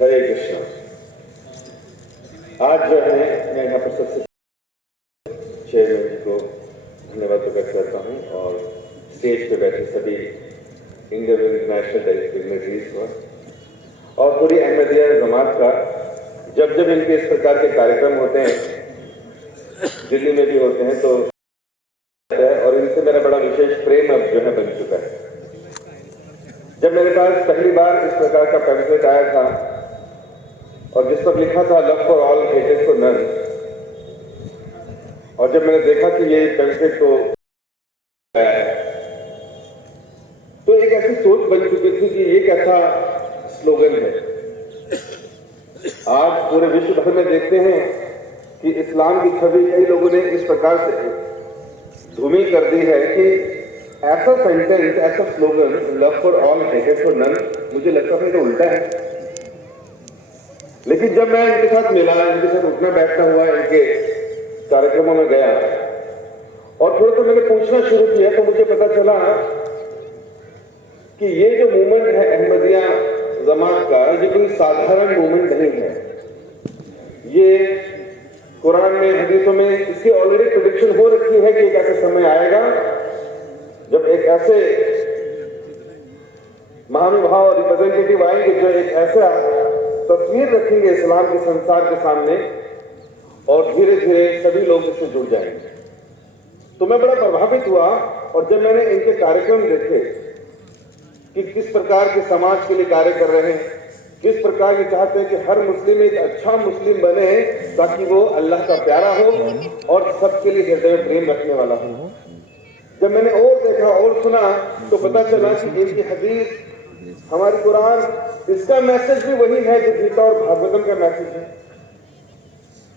हरे कृष्णा। आज जो है मैं यहाँ पर सबसे चेयरमैन जी को धन्यवाद प्रकट करता हूँ और स्टेज पे बैठे सभी इंडियन इंटरनेशनल डिग्निटरीज को और पूरी अहमदिया जमात का। जब जब इनके इस प्रकार के कार्यक्रम होते हैं, दिल्ली में भी होते हैं, तो और इनसे मेरा बड़ा विशेष प्रेम अब जो है बन चुका है। जब मेरे पास पहली बार इस प्रकार का पैम्फलेट आया था और जिस पर लिखा था love for all hated for none, और जब मैंने देखा कि ये पैम्फलेट तो एक ऐसी सोच बन चुकी थी कि ये कैसा स्लोगन है। आज पूरे विश्व भर में देखते हैं कि इस्लाम की छवि कई लोगों ने इस प्रकार से धूमी कर दी है कि ऐसा सेंटेंस, ऐसा slogan love for all hated for none, मुझे लगता था कि उल्टा है। लेकिन जब मैं इनके साथ मिला, इनके साथ उठना बैठना हुआ, इनके कार्यक्रमों में गया और थोड़ा तो मैंने पूछना शुरू किया, तो मुझे पता चला कि ये जो मूवमेंट है अहमदिया जमात का, ये कोई साधारण मूवमेंट नहीं है। ये कुरान में, हदीसों में इसकी ऑलरेडी प्रेडिक्शन हो रखी है कि एक ऐसा समय आएगा जब एक ऐसे महानुभाव और रिप्रेजेंटेटिव आएंगे जो एक ऐसा तस्वीर रखेंगे इस्लाम के संसार के सामने और धीरे धीरे सभी लोग इससे जुड़ जाएंगे। तो मैं बड़ा प्रभावित हुआ और जब मैंने इनके कार्यक्रम देखे कि किस प्रकार के समाज के लिए कार्य कर रहे हैं, किस प्रकार के चाहते हैं कि हर मुस्लिम एक अच्छा मुस्लिम बने ताकि वो अल्लाह का प्यारा हो और सबके लिए हृदय में प्रेम रखने वाला हो। जब मैंने और देखा और सुना तो पता चला कि इनकी हदीस, हमारी कुरान, इसका मैसेज भी वही है जो गीता और भागवतम का मैसेज है।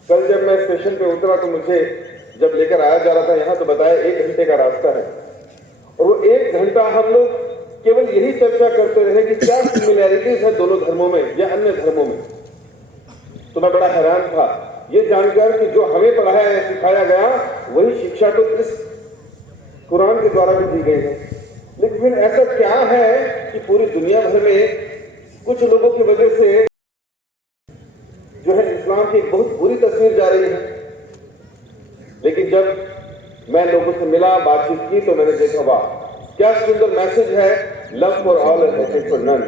कल जब मैं स्टेशन पे उतरा तो मुझे जब लेकर आया जा रहा था यहाँ, तो बताया 1 घंटे का रास्ता है और वो 1 घंटा हम लोग केवल यही चर्चा करते रहे कि क्या सिमिलैरिटीज है दोनों धर्मों में या अन्य धर्मों में। तो मैं बड़ा हैरान था ये जानकर कि जो हमें पढ़ाया या सिखाया गया वही शिक्षा तो इस कुरान के द्वारा भी दी गई है। लेकिन फिर ऐसा क्या है कि पूरी दुनिया भर में कुछ लोगों की वजह से जो है इस्लाम की एक बहुत बुरी तस्वीर जा रही है। लेकिन जब मैं लोगों से मिला, बातचीत की, तो मैंने देखा वाह क्या सुंदर मैसेज है, love for all and hated for none,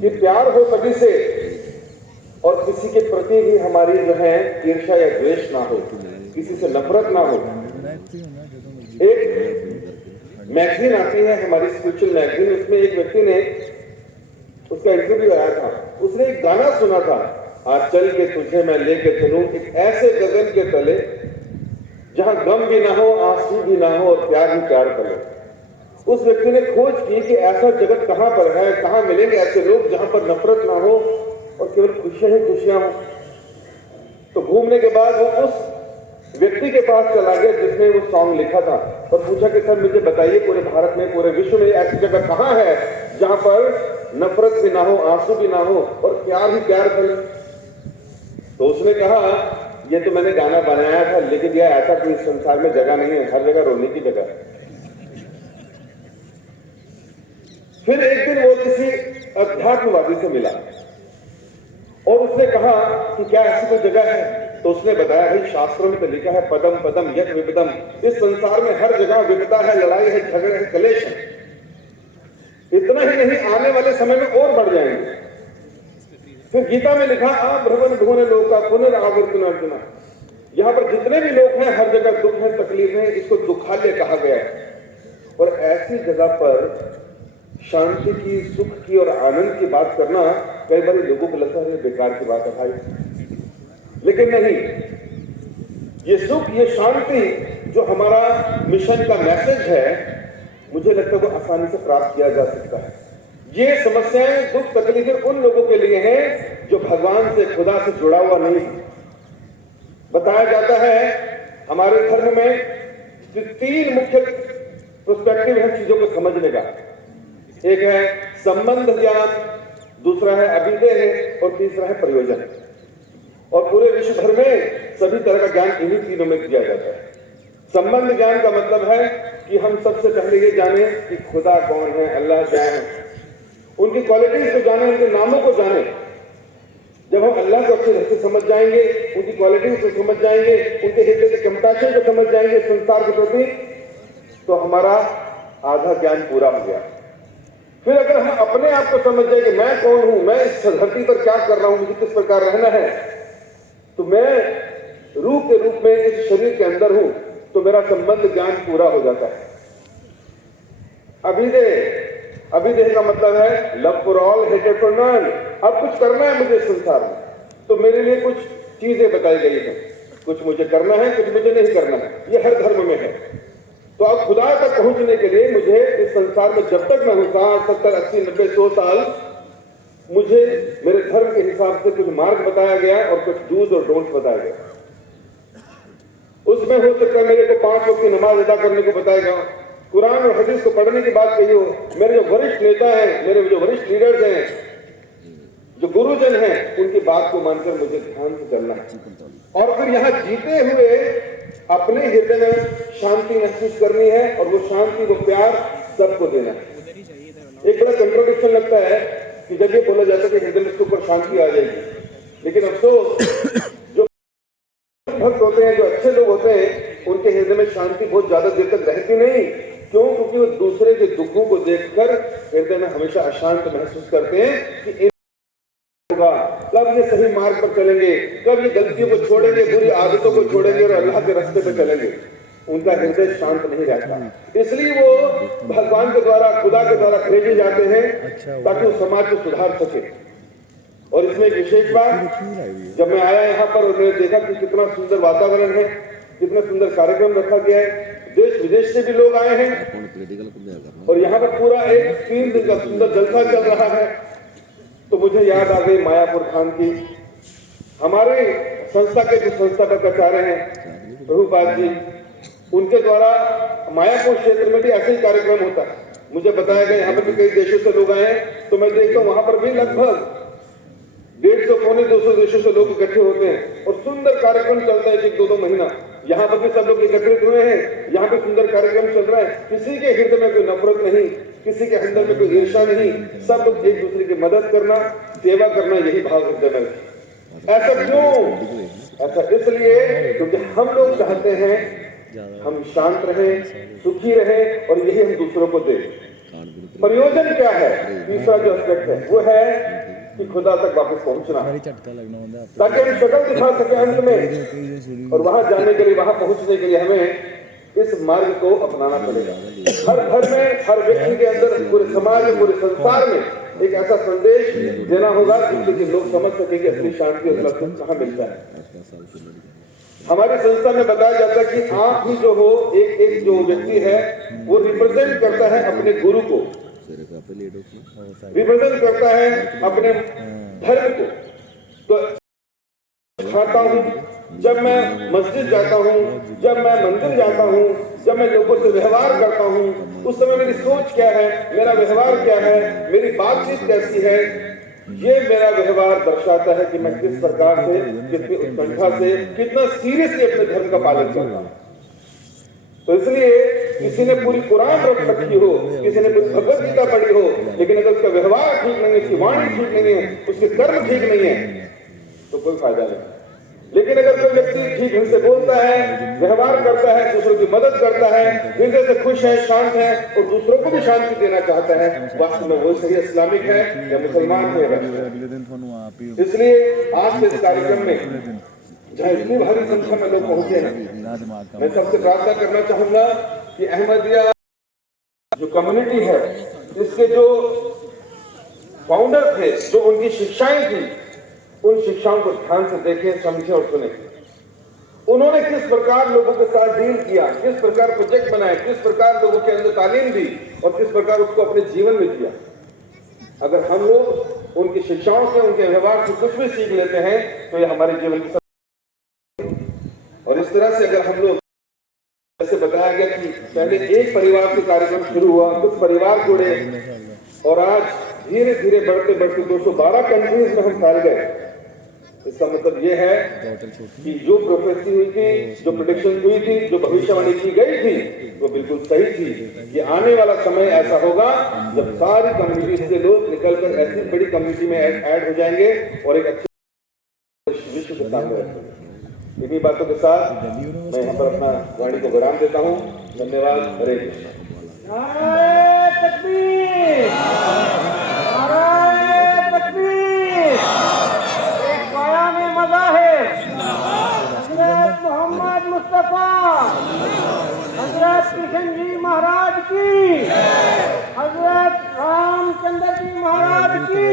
कि प्यार हो सभी से और किसी के प्रति भी हमारी जो है ईर्ष्या या द्वेष ना हो, किसी से नफरत ना हो। एक मैगजीन आती है हमारी स्पिरिचुअल मैगजीन, उसमें एक व्यक्ति ने, उसका इंटरव्यू आया था, उसने एक गाना सुना था, आज चल के तुझे मैं लेके चलूं एक ऐसे गगन के तले जहां गम भी ना हो, आंसू भी ना हो और प्यार ही प्यार करे। उस व्यक्ति ने खोज की कि ऐसा जगत कहां पर है, कहां मिलेंगे ऐसे लोग जहां पर नफरत ना हो और केवल खुशियां ही खुशियां हो। तो घूमने के बाद वो उस व्यक्ति के पास चला गया जिसने वो सॉन्ग लिखा था और पूछा कि सर मुझे बताइए पूरे भारत में, पूरे विश्व में ऐसी जगह कहां है जहां पर नफरत भी ना हो, आंसू भी ना हो और प्यार ही प्यार करे। तो उसने कहा ये तो मैंने गाना बनाया था, लेकिन यह ऐसा कोई संसार में जगह नहीं है, हर जगह रोने की जगह है। फिर एक दिन वो किसी अध्यात्मवादी से मिला और उसने कहा कि क्या ऐसी कोई जगह है? तो उसने बताया भाई शास्त्रों में तो लिखा है पदम पदम यत विपदम, इस संसार में हर जगह विपदा है, लड़ाई है, झगड़े है, कलेश है। इतना ही नहीं, आने वाले समय में और बढ़ जाएंगे। फिर गीता में लिखा आ भ्रमण ढूंढे लोग का पुनरावर्तन अर्जुना, यहां पर जितने भी लोग हैं हर जगह दुख है, तकलीफ है, इसको दुखालय कहा गया है। और ऐसी जगह पर शांति की, सुख की और आनंद की बात करना कई बार लोगों को लगता है बेकार की बात है भाई, लेकिन नहीं, ये सुख, ये शांति जो हमारा मिशन का मैसेज है, मुझे लगता है वो आसानी से प्राप्त किया जा सकता है। ये समस्याएं, दुख, तकलीफें उन लोगों के लिए हैं जो भगवान से, खुदा से जुड़ा हुआ नहीं। बताया जाता है हमारे धर्म में 3 मुख्य पर्सपेक्टिव है चीजों को समझने का। एक है संबंध ज्ञान, दूसरा है अभिदेह और तीसरा है प्रयोजन। और पूरे विश्व भर में सभी तरह का ज्ञान इन्हीं तीनों में दिया जाता है। संबंध ज्ञान का मतलब है कि हम सबसे पहले ये जाने कि खुदा कौन है, अल्लाह क्या है, उनकी क्वालिटीज को जाने, उनके नामों को जाने। जब हम अल्लाह को अच्छे से समझ जाएंगे, उनकी क्वालिटी को समझ जाएंगे, उनके हृदय के कंपैशन को समझ जाएंगे संसार के प्रति, तो हमारा आधा ज्ञान पूरा हो गया। फिर अगर हम अपने आप को समझ जाए कि मैं कौन हूं, मैं इस धरती पर क्या कर रहा हूं, मुझे किस प्रकार रहना है, तो मैं रूह के रूप में इस शरीर के अंदर हूं, तो मेरा संबंध ज्ञान पूरा हो जाता है। अभिदेह का मतलब है love for all, hated for none. अब कुछ करना है मुझे संसार में, तो मेरे लिए कुछ चीजें बताई गई हैं, कुछ मुझे करना है, कुछ मुझे नहीं करना है। ये हर धर्म में है। तो अब खुदा तक पहुंचने के लिए मुझे इस संसार में जब तक मैं हूं, 60, 70, 80, 90, 100 साल, मुझे मेरे धर्म के हिसाब से कुछ मार्ग बताया गया और कुछ डूज और डोंट्स बताया गया। उसमें हो सकता है मेरे को 5 वक्त की नमाज अदा करने को बताएगा, कुरान और हदीस को पढ़ने की बात कही हो, मेरे जो वरिष्ठ नेता हैं, मेरे जो वरिष्ठ लीडर्स हैं, जो गुरुजन हैं, उनकी बात को मानकर मुझे ध्यान से चलना है। और फिर यहां जीते हुए अपने हृदय में शांति महसूस करनी है, और वो शांति, वो प्यार सबको देना है। एक बड़ा कंट्रोडिक्शन लगता है कि जब ये बोला जाता है कि हृदय में सुख और शांति आ जाएगी, लेकिन अफसोस जो भक्त होते हैं, जो अच्छे लोग होते हैं, उनके हृदय में शांति बहुत ज्यादा देर तक रहती नहीं। क्यों? क्योंकि वो दूसरे के दुखों को देखकर हृदय में हमेशा अशांत महसूस करते हैं कि कब ये सही मार्ग पर चलेंगे, कब ये गलतियों को छोड़ेंगे, बुरी आदतों को छोड़ेंगे और अल्लाह के रास्ते पे चलेंगे। उनका हृदय शांत नहीं रहता। इसलिए वो भगवान के द्वारा, खुदा के द्वारा भेजे जाते हैं ताकि वो समाज को सुधार सके। और इसमें एक विशेष बात, जब मैं आया यहाँ पर और मैंने देखा कि कितना सुंदर वातावरण है, कितना सुंदर कार्यक्रम रखा गया है, देश विदेश से भी लोग आए हैं, और यहाँ पर पूरा एक 3 दिन का सुंदर जलसा चल रहा है। तो मुझे याद आ गई मायापुर खान की। हमारे संस्था के जो संस्थापक आचार्य हैं प्रभुपाद जी, उनके द्वारा मायापुर क्षेत्र में भी ऐसे ही कार्यक्रम होता है। मुझे बताया गया यहाँ पर भी कई देशों से लोग आए, तो मैं देखता हूँ वहां पर भी लगभग 150 पौने 200 देशों से लोग इकट्ठे होते हैं, और सुंदर कार्यक्रम चलता है 1-2 महीना। यहाँ पर भी सब लोग एकत्रित हुए हैं, यहाँ पे सुंदर कार्यक्रम चल रहा है। किसी के हृदय में कोई नफरत नहीं, किसी के अंदर में कोई ईर्ष्या नहीं, सब लोग एक दूसरे की मदद करना, सेवा करना, यही भाव हृदय में। ऐसा क्यों? ऐसा इसलिए क्योंकि हम लोग चाहते हैं हम शांत रहें, सुखी रहें, और यही हम दूसरों को दें। प्रयोजन क्या है? तीसरा जो एस्पेक्ट है वो है कि खुदा तक वापस पहुंचना, ताकि हम शक्ल दिखा सके अंत में। और वहां जाने के लिए, वहां पहुंचने के लिए हमें इस मार्ग को अपनाना पड़ेगा। हर घर में, हर व्यक्ति के अंदर, पूरे समाज में, पूरे संसार में एक ऐसा संदेश देना होगा जिससे कि लोग समझ सकेंगे असली शांति और सुख कहाँ मिलता है। हमारी संस्था में बताया जाता है कि आप ही जो हो, एक जो व्यक्ति है वो रिप्रेजेंट करता है अपने गुरु को, रिप्रेजेंट करता है अपने धर्म को। तो खाता हूँ, जब मैं मस्जिद जाता हूँ, जब मैं मंदिर जाता हूँ, जब मैं लोगों से व्यवहार करता हूँ, उस समय मेरी सोच क्या है, मेरा व्यवहार क्या है, मेरी बातचीत कैसी है, ये मेरा व्यवहार दर्शाता है कि मैं किस प्रकार से, कितनी उत्कंठा से, कितना सीरियसली अपने धर्म का पालन करता हूँ। तो इसलिए किसी ने पूरी कुरान रख रखी हो, किसी ने कुछ भगवत गीता पढ़ी हो, लेकिन अगर उसका व्यवहार ठीक नहीं है, उसकी वाणी ठीक नहीं है, उसके कर्म ठीक नहीं है, तो कोई फायदा नहीं। लेकिन अगर कोई व्यक्ति ठीक ढंग से बोलता है, व्यवहार करता है, दूसरों की मदद करता है, हृदय से खुश है, शांत है, और दूसरों को भी शांति देना चाहता है, वास्तव में वो सही इस्लामिक है या मुसलमान है। इसलिए आज के इस कार्यक्रम में जहाँ इतनी भारी संख्या में लोग पहुंचे हैं, मैं सबसे प्रार्थना करना चाहूंगा कि अहमदिया जो कम्युनिटी है, इसके जो फाउंडर थे, जो उनकी शिक्षाएं थी, उन शिक्षाओं को ध्यान से देखें, समझें और सुनें। उन्होंने किस प्रकार लोगों के साथ डील किया, किस प्रकार प्रोजेक्ट बनाए, किस प्रकार लोगों के अंदर तालीम दी, और किस प्रकार उसको अपने जीवन में किया। अगर हम लोग उनकी शिक्षाओं से, उनके व्यवहार से कुछ भी सीख लेते हैं, तो ये हमारे जीवन की। और इस तरह से अगर हम लोग, जैसे बताया गया कि पहले एक परिवार से कार्यक्रम शुरू हुआ, कुछ परिवार जुड़े, और आज धीरे धीरे बढ़ते बढ़ते 212 कंट्रीज में हम फैल गए। इसका मतलब ये है कि जो प्रोफेसी हुई थी, जो प्रेडिक्शन हुई थी, जो भविष्यवाणी की गई थी, वो बिल्कुल सही थी कि आने वाला समय ऐसा होगा जब सारी कम्युनिटी से लोग निकलकर ऐसी बड़ी कम्युनिटी में ऐड हो जाएंगे और एक अच्छी यीशु के सामने रखेंगे। इन्हीं बातों के साथ मैं यहाँ पर अपना वाणी को विराम देता हूँ। धन्यवाद। हरे कृष्ण। नारे तकबीर, नारे तकबीर। एक बयान में मजा है। हजरत मोहम्मद मुस्तफा, हजरत कृष्ण जी महाराज की, हजरत रामचंद्र जी महाराज की।